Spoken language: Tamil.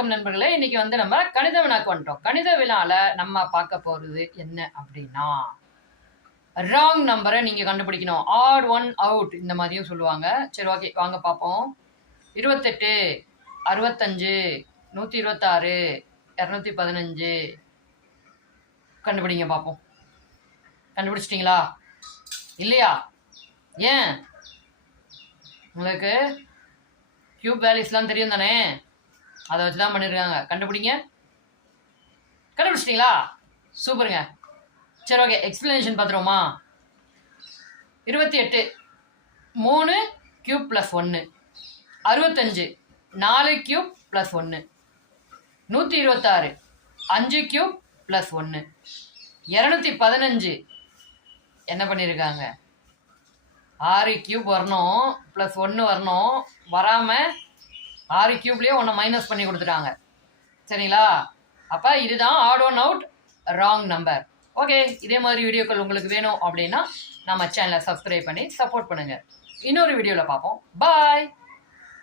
வணக்கம் நண்பர்களே. இன்னைக்கு நம்ம கணித வினாக்கு வந்துட்டோம். கணித வினால நம்ம பார்க்க போறது என்ன அப்படின்னா, ராங் நம்பரை நீங்க கண்டுபிடிக்கணும். ஆட் ஒன் அவுட் இந்த மாதிரியும் சொல்லுவாங்க. சரி, ஓகே, வாங்க பார்ப்போம். 28, 65, 126, 215 கண்டுபிடிங்க பார்ப்போம். கண்டுபிடிச்சிட்டிங்களா இல்லையா? ஏன் உங்களுக்கு கியூப் வேல்யூஸ்லாம் தெரியும் தானே? அதை வச்சு தான் பண்ணியிருக்காங்க. கண்டுபிடிங்க. கண்டுபிடிச்சிட்டிங்களா? சூப்பருங்க. சரி, ஓகே, எக்ஸ்பிளனேஷன் பார்த்துருவோமா? 28 3 cube plus 1, 65 4 cube plus 1, 126 5 cube plus 1, 215 என்ன பண்ணியிருக்காங்க? 6 கியூப் வரணும் ப்ளஸ் 1 வரணும், வராமல் 6 கியூப்லேயே ஒன்று மைனஸ் பண்ணி கொடுத்துட்டாங்க. சரிங்களா? அப்போ இதுதான் add one out wrong number. Okay, இதே மாதிரி வீடியோக்கள் உங்களுக்கு வேணும் அப்படின்னா நம்ம சேனலை சப்ஸ்கிரைப் பண்ணி சப்போர்ட் பண்ணுங்கள். இன்னொரு வீடியோவில் பார்ப்போம். பாய்.